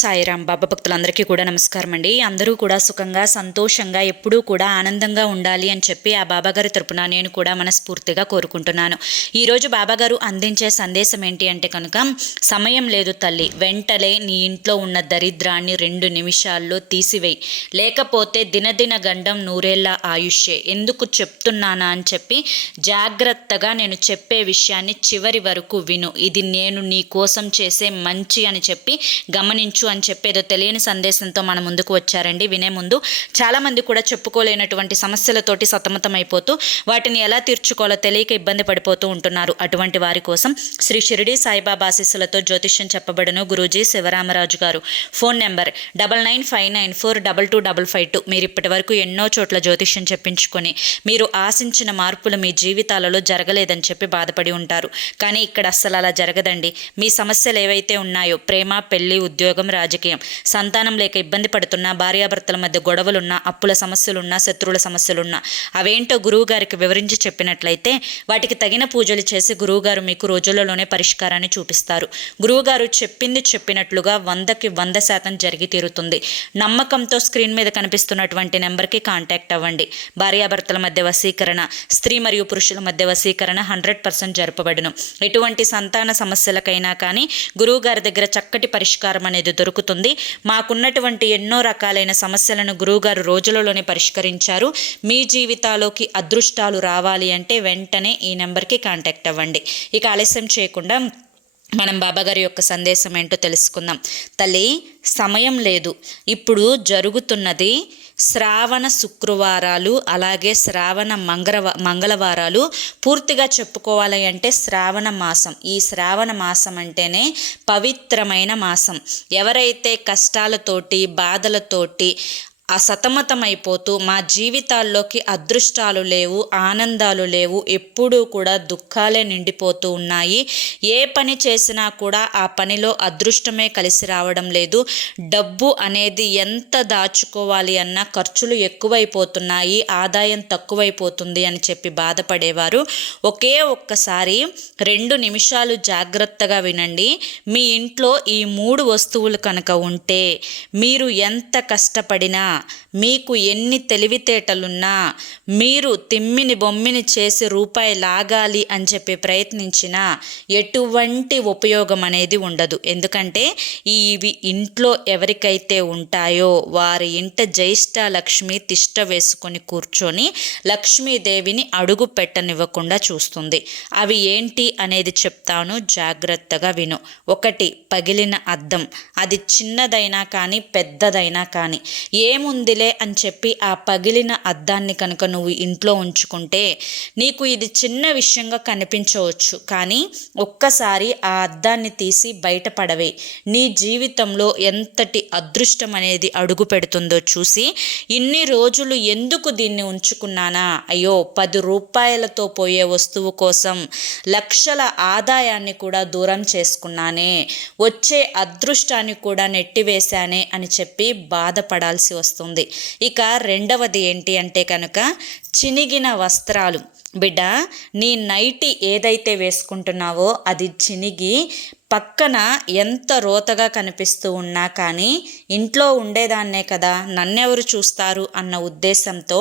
సాయిరాం. బాబా భక్తులందరికీ కూడా నమస్కారం అండి. అందరూ కూడా సుఖంగా సంతోషంగా ఎప్పుడూ కూడా ఆనందంగా ఉండాలి అని చెప్పి ఆ బాబాగారి తరపున నేను కూడా మనస్ఫూర్తిగా కోరుకుంటున్నాను. ఈరోజు బాబాగారు అందించే సందేశం ఏంటి అంటే కనుక, సమయం లేదు తల్లి, వెంటనే నీ ఇంట్లో ఉన్న దరిద్రాన్ని 2 నిమిషాల్లో తీసివేయి, లేకపోతే దినదిన గండం నూరేళ్ల ఆయుష్యే. ఎందుకు చెప్తున్నానా అని చెప్పి జాగ్రత్తగా నేను చెప్పే విషయాన్ని చివరి వరకు విను. ఇది నేను నీ కోసం చేసే మంచి అని చెప్పి గమనించు అని చెప్పేదో తెలియని సందేశంతో మన ముందుకు వచ్చారండి. వినే ముందు చాలామంది కూడా చెప్పుకోలేనటువంటి సమస్యలతోటి సతమతమైపోతూ వాటిని ఎలా తీర్చుకోవాలో తెలియక ఇబ్బంది పడిపోతూ ఉంటున్నారు. అటువంటి వారి కోసం శ్రీ షిరిడి సాయిబాబా ఆశీస్సులతో జ్యోతిష్యం చెప్పబడును గురూజీ శివరామరాజు గారు. Phone number 9959422252. మీరు ఇప్పటి వరకు ఎన్నో చోట్ల జ్యోతిష్యం చెప్పించుకొని మీరు ఆశించిన మార్పులు మీ జీవితాలలో జరగలేదని చెప్పి బాధపడి ఉంటారు. కానీ ఇక్కడ అస్సలు అలా జరగదండి. మీ సమస్యలు ఏవైతే ఉన్నాయో, ప్రేమ, పెళ్లి, ఉద్యోగం, రాజకీయం, సంతానం లేక ఇబ్బంది పడుతున్నా, భార్యాభర్తల మధ్య గొడవలున్నా, అప్పుల సమస్యలున్నా, శత్రువుల సమస్యలున్నా, అవేంటో గురువు గారికి వివరించి చెప్పినట్లయితే వాటికి తగిన పూజలు చేసి గురువుగారు మీకు రోజులలోనే పరిష్కారాన్ని చూపిస్తారు. గురువుగారు చెప్పింది చెప్పినట్లుగా 100కి 100% జరిగి తీరుతుంది. నమ్మకంతో స్క్రీన్ మీద కనిపిస్తున్నటువంటి నెంబర్కి కాంటాక్ట్ అవ్వండి. భార్యాభర్తల మధ్య వశీకరణ, స్త్రీ మరియు పురుషుల మధ్య వశీకరణ 100% జరపబడును. ఎటువంటి సంతాన సమస్యలకైనా కానీ గురువుగారి దగ్గర చక్కటి పరిష్కారం అనేది దొరుకుతుంది. మాకున్నటువంటి ఎన్నో రకాలైన సమస్యలను గురువుగారు రోజులలోనే పరిష్కరించారు. మీ జీవితాల్లోకి అదృష్టాలు రావాలి అంటే వెంటనే ఈ నెంబర్కి కాంటాక్ట్ అవ్వండి. ఇక ఆలస్యం చేయకుండా మనం బాబాగారి యొక్క సందేశం ఏంటో తెలుసుకుందాం. తల్లి, సమయం లేదు. ఇప్పుడు జరుగుతున్నది శ్రావణ శుక్రవారాలు, అలాగే శ్రావణ మంగళవారాలు. పూర్తిగా చెప్పుకోవాలి అంటే శ్రావణ మాసం. ఈ శ్రావణ మాసం అంటేనే పవిత్రమైన మాసం. ఎవరైతే కష్టాలతోటి, బాధలతోటి సతమతమైపోతూ మా జీవితాల్లోకి అదృష్టాలు లేవు, ఆనందాలు లేవు, ఎప్పుడూ కూడా దుఃఖాలే నిండిపోతూ ఉన్నాయి, ఏ పని చేసినా కూడా ఆ పనిలో అదృష్టమే కలిసి రావడం లేదు, డబ్బు అనేది ఎంత దాచుకోవాలి అన్నా ఖర్చులు ఎక్కువైపోతున్నాయి, ఆదాయం తక్కువైపోతుంది అని చెప్పి బాధపడేవారు ఒక్కసారి 2 నిమిషాలు జాగ్రత్తగా వినండి. మీ ఇంట్లో ఈ 3 వస్తువులు కనుక ఉంటే మీరు ఎంత కష్టపడినా, మీకు ఎన్ని తెలివితేటలున్నా, మీరు తిమ్మిని బొమ్మిని చేసి రూపాయి లాగాలి అని చెప్పి ప్రయత్నించినా ఎటువంటి ఉపయోగం అనేది ఉండదు. ఎందుకంటే ఇవి ఇంట్లో ఎవరికైతే ఉంటాయో వారి ఇంట జ్యేష్ఠ లక్ష్మి తిష్ట వేసుకొని కూర్చొని లక్ష్మీదేవిని అడుగు పెట్టనివ్వకుండా చూస్తుంది. అవి ఏంటి అనేది చెప్తాను, జాగ్రత్తగా విను. 1, పగిలిన అద్దం. అది చిన్నదైనా కానీ పెద్దదైనా కానీ ఏముందిలే అని చెప్పి ఆ పగిలిన అద్దాన్ని కనుక నువ్వు ఇంట్లో ఉంచుకుంటే నీకు ఇది చిన్న విషయంగా కనిపించవచ్చు, కానీ ఒక్కసారి ఆ అద్దాన్ని తీసి బయటపడవే, నీ జీవితంలో ఎంతటి అదృష్టం అనేది అడుగు పెడుతుందో చూసి ఇన్ని రోజులు ఎందుకు దీన్ని ఉంచుకున్నానా, అయ్యో 10 రూపాయలతో పోయే వస్తువు కోసం లక్షల ఆదాయాన్ని కూడా దూరం చేసుకున్నానే, వచ్చే అదృష్టాన్ని కూడా నెట్టివేశానే అని చెప్పి బాధపడాల్సి వస్తుంది. ఇక రెండవది ఏంటి అంటే కనుక చినిగిన వస్త్రాలు. బిడ్డ, నీ నైటీ ఏదైతే వేసుకుంటున్నావో అది చినిగి పక్కన ఎంత రోతగా కనిపిస్తూ ఉన్నా కానీ ఇంట్లో ఉండేదాన్నే కదా, నన్నెవరు చూస్తారు అన్న ఉద్దేశంతో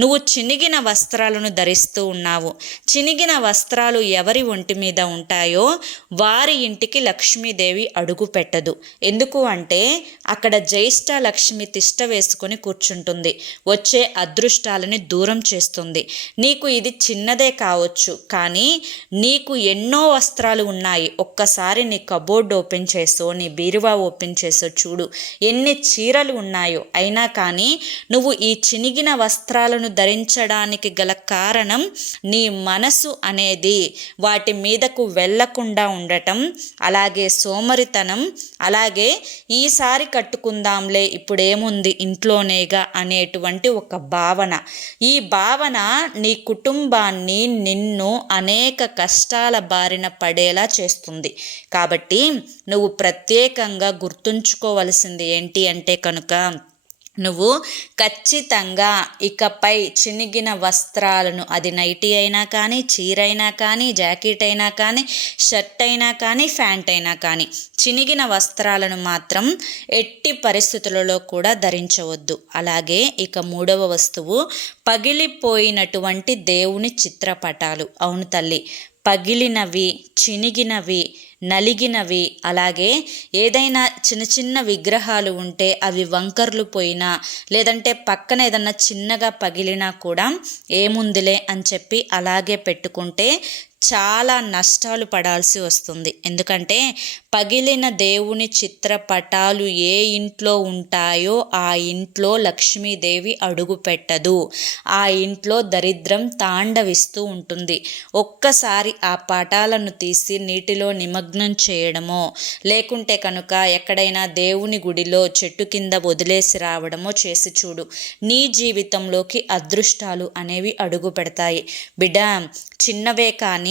నువ్వు చినిగిన వస్త్రాలను ధరిస్తూ ఉన్నావు. చినిగిన వస్త్రాలు ఎవరి ఒంటి మీద ఉంటాయో వారి ఇంటికి లక్ష్మీదేవి అడుగు పెట్టదు. ఎందుకు అంటే అక్కడ జ్యేష్ఠ లక్ష్మి తిష్ట వేసుకొని కూర్చుంటుంది, వచ్చే అదృష్టాలని దూరం చేస్తుంది. నీకు ఇది చిన్నదే కావచ్చు, కానీ నీకు ఎన్నో వస్త్రాలు ఉన్నాయి. ఒక్కసారి నీ కబోర్డ్ ఓపెన్ చేసో, నీ బీరువా ఓపెన్ చేసో చూడు, ఎన్ని చీరలు ఉన్నాయో. అయినా కానీ నువ్వు ఈ చినిగిన వస్త్రాలను ధరించడానికి గల కారణం నీ మనసు అనేది వాటి మీదకు వెళ్ళకుండా ఉండటం, అలాగే సోమరితనం, అలాగే ఈసారి కట్టుకుందాంలే ఇప్పుడేముంది ఇంట్లోనేగా అనేటువంటి ఒక భావన. ఈ భావన నీ కుటుంబాన్ని, నిన్ను అనేక కష్టాల బారిన పడేలా చేస్తుంది. కాబట్టి నువ్వు ప్రత్యేకంగా గుర్తుంచుకోవలసింది ఏంటి అంటే కనుక నువ్వు ఖచ్చితంగా ఇకపై చినిగిన వస్త్రాలను, అది నైటీ అయినా కానీ, చీర అయినా కానీ, జాకెట్ అయినా కానీ, షర్ట్ అయినా కానీ, ప్యాంట్ అయినా కానీ, చినిగిన వస్త్రాలను మాత్రం ఎట్టి పరిస్థితులలో కూడా ధరించవద్దు. అలాగే ఇక 3వ వస్తువు పగిలిపోయినటువంటి దేవుని చిత్రపటాలు. అవును తల్లి, పగిలినవి, చినిగినవి, నలిగినవి, అలాగే ఏదైనా చిన్న చిన్న విగ్రహాలు ఉంటే అవి వంకర్లు పోయినా, లేదంటే పక్కన ఏదన్నా చిన్నగా పగిలినా కూడా ఏముందిలే అని చెప్పి అలాగే పెట్టుకుంటే చాలా నష్టాలు పడాల్సి వస్తుంది. ఎందుకంటే పగిలిన దేవుని చిత్రపటాలు ఏ ఇంట్లో ఉంటాయో ఆ ఇంట్లో లక్ష్మీదేవి అడుగు పెట్టదు, ఆ ఇంట్లో దరిద్రం తాండవిస్తూ ఉంటుంది. ఒక్కసారి ఆ పటాలను తీసి నీటిలో నిమగ్నం చేయడమో, లేకుంటే కనుక ఎక్కడైనా దేవుని గుడిలో చెట్టు కింద వదిలేసి రావడమో చేసి చూడు, నీ జీవితంలోకి అదృష్టాలు అనేవి అడుగు పెడతాయి. బిడ్డ, చిన్నవే కానీ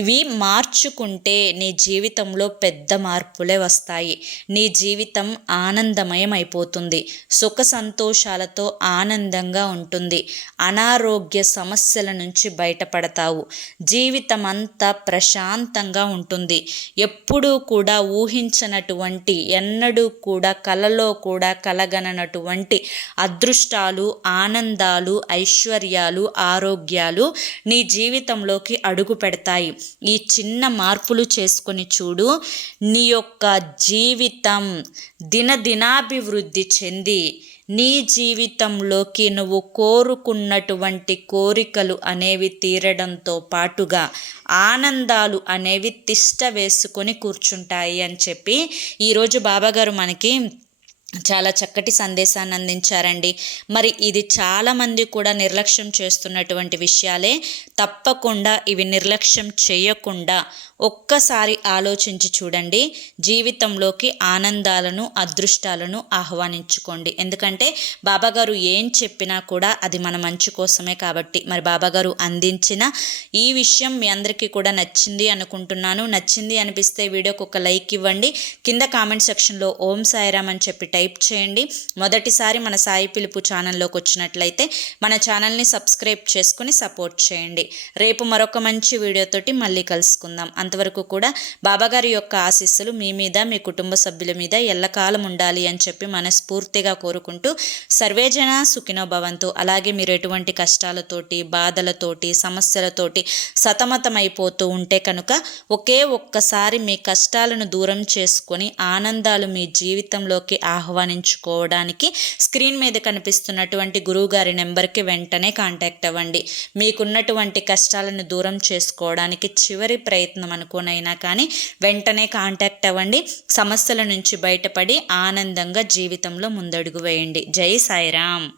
ఇవి మార్చుకుంటే నీ జీవితంలో పెద్ద మార్పులే వస్తాయి. నీ జీవితం ఆనందమయం అయిపోతుంది, సుఖ సంతోషాలతో ఆనందంగా ఉంటుంది, అనారోగ్య సమస్యల నుంచి బయటపడతావు, జీవితం అంతా ప్రశాంతంగా ఉంటుంది. ఎప్పుడూ కూడా ఊహించనటువంటి, ఎన్నడూ కూడా కలలో కూడా కలగనటువంటి అదృష్టాలు, ఆనందాలు, ఐశ్వర్యాలు, ఆరోగ్యాలు నీ జీవితంలోకి అడుగు పెడతాయి. ఈ చిన్న మార్పులు చేసుకొని చూడు, నీ యొక్క జీవితం దినదినాభివృద్ధి చెంది నీ జీవితంలోకి నువ్వు కోరుకున్నటువంటి కోరికలు అనేవి తీరడంతో పాటుగా ఆనందాలు అనేవి తిష్ట వేసుకొని కూర్చుంటాయి అని చెప్పి ఈరోజు బాబాగారు మనకి చాలా చక్కటి సందేశాన్ని అందించారండి. మరి ఇది చాలామంది కూడా నిర్లక్ష్యం చేస్తున్నటువంటి విషయాలే. తప్పకుండా ఇవి నిర్లక్ష్యం చేయకుండా ఒక్కసారి ఆలోచించి చూడండి, జీవితంలోకి ఆనందాలను, అదృష్టాలను ఆహ్వానించుకోండి. ఎందుకంటే బాబాగారు ఏం చెప్పినా కూడా అది మన మంచి కోసమే కాబట్టి. మరి బాబాగారు అందించిన ఈ విషయం మీ అందరికీ కూడా నచ్చింది అనుకుంటున్నాను. నచ్చింది అనిపిస్తే వీడియోకి ఒక లైక్ ఇవ్వండి. కింద కామెంట్ సెక్షన్లో ఓం సాయిరామ్ అని చెప్పి టైప్ చేయండి. మొదటిసారి మన సాయి పిలుపు ఛానల్లోకి వచ్చినట్లయితే మన ఛానల్ని సబ్స్క్రైబ్ చేసుకుని సపోర్ట్ చేయండి. రేపు మరొక మంచి వీడియోతోటి మళ్ళీ కలుసుకుందాం. అంతవరకు కూడా బాబాగారి యొక్క ఆశీస్సులు మీ మీద, మీ కుటుంబ సభ్యుల మీద ఎల్లకాలం ఉండాలి అని చెప్పి మనస్ఫూర్తిగా కోరుకుంటూ సర్వేజన సుఖినో భవంతు. అలాగే మీరు ఎటువంటి కష్టాలతోటి, బాధలతోటి, సమస్యలతోటి సతమతమైపోతూ ఉంటే కనుక ఒక్కసారి మీ కష్టాలను దూరం చేసుకొని ఆనందాలు మీ జీవితంలోకి ఆహ్వానించుకోవడానికి స్క్రీన్ మీద కనిపిస్తున్నటువంటి గురువుగారి నెంబర్కి వెంటనే కాంటాక్ట్ అవ్వండి. మీకున్నటువంటి కష్టాలను దూరం చేసుకోవడానికి చివరి ప్రయత్నం అనుకోనైనా కానీ వెంటనే కాంటాక్ట్ అవ్వండి. సమస్యల నుంచి బయటపడి ఆనందంగా జీవితంలో ముందడుగు వేయండి. జై సాయిరామ్.